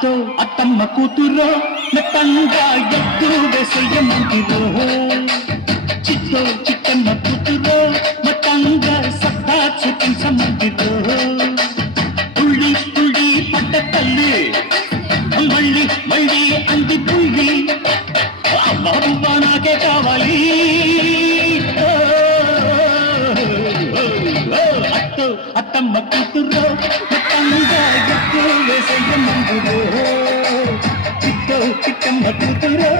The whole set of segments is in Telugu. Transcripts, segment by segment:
అత్తో అత్తమ్మ కూతురో మెత్తంగా ఎత్తు వేసేయమంటిరో చిత్తో చిట్టమ్మ కూతురో మెత్తంగా సత్తా చూపించమంటిరో పుళ్ళి పుళ్ళి పడ్డ తల్లి మళ్ళీ మళ్ళీ అంది పుళ్ళి బాబు నాకే కావాలి అత్తో అత్తమ్మ కూతురో మెత్తంగా ఎత్తు వేసేయమంటిరో చిత్తో చిట్టమ్మ కూతురో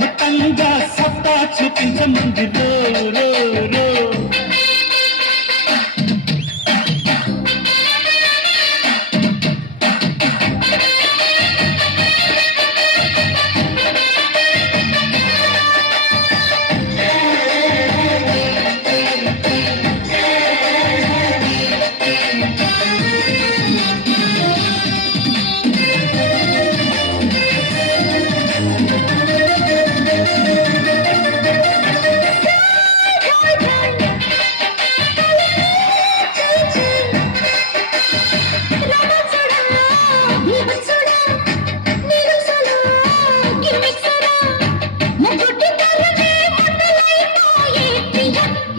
మెత్తంగా సత్తా చూపించమంటిరో రో రో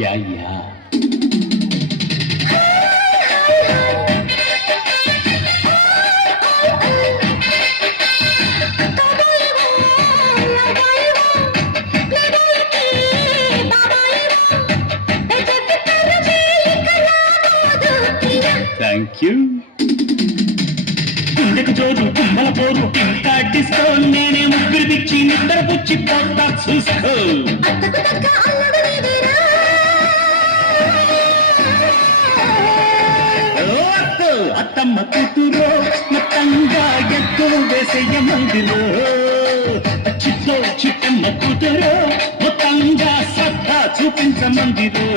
యా యా థ్యాంక్ యూ గుండెకు జోరు కుమ్మల పోరు ఇంకా డిస్కో నేనే ముగ్గురు పిచ్చి నిద్ర పుచ్చి పోతా చూసుకో అత్తమ్మ కూతురో మొత్తంగా ఎత్తు వేసేయమందిరో చిత్తో చిట్టమ్మ కూతురో మొత్తంగా సత్తా చూపించమందిరో